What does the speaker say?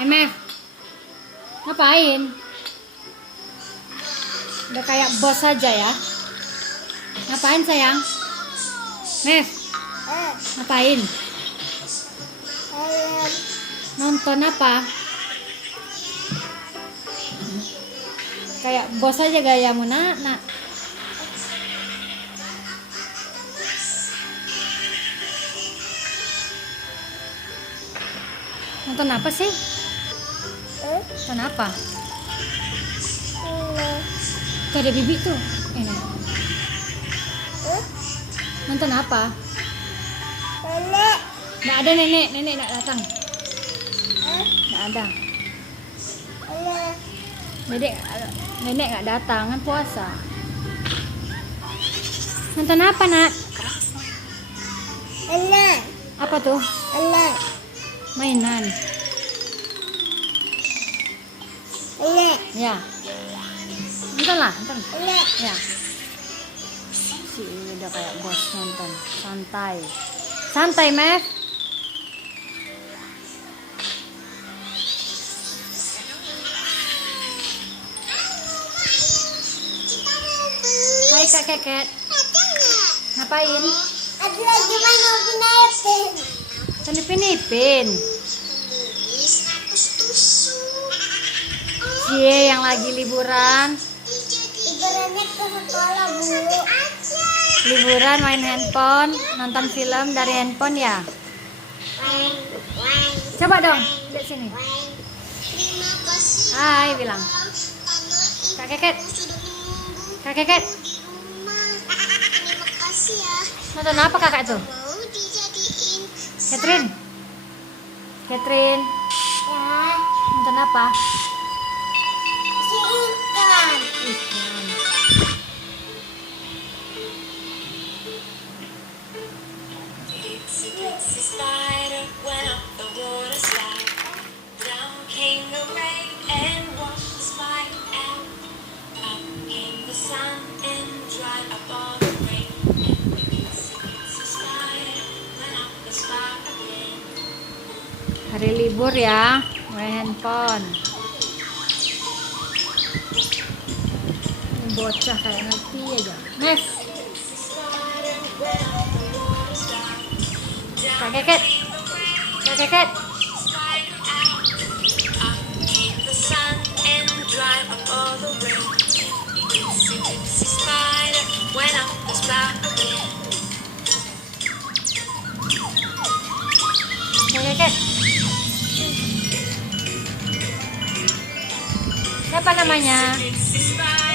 MF, ngapain? Udah kayak bos saja ya. Ngapain sayang? Mef, ngapain? Nonton apa? Kayak bos aja gayamu, nak. Nonton apa sih? Nonton apa? Tuh ada bibi tuh. Ini. Nonton apa? Nenek. Nggak ada nenek nggak datang. Nggak ada. Nenek nggak datang, kan puasa. Nonton apa, nak? Nenek. Apa tuh? Nenek. Mainan. Nenek. Ya. Nonton lah, nonton. Nenek. Ya. Si ini udah kayak bos nonton. Santai. Santai, Mev. Hai Kak Keket. Ngapain? Aku lagi main Upin-Ipin. Kan Ipin-Ipin. Cie yang lagi liburan. Liburannya ke sekolah, Bu. Liburan main handphone, nonton film dari handphone ya. Coba dong, lihat sini. Hai bilang. Kak Keket. Kak Keket. Nonton apa kakak tuh? Catherine. Catherine. Ya, Nonton apa? si ikan. Ikan. Itsy spider went up the water slide. Down came the rain and washed the spider out. Up came the sun and dried up all the rain. And the itsy spider went up the spider again. Hari libur ya, main handphone. Ini bocah kayak ngerti aja. Nes, Kak Keket. Kak Keket. Up came the sun and dried up all the rain. And the itsy spider went up the spout again. Kak Keket. Siapa namanya? Itsy spider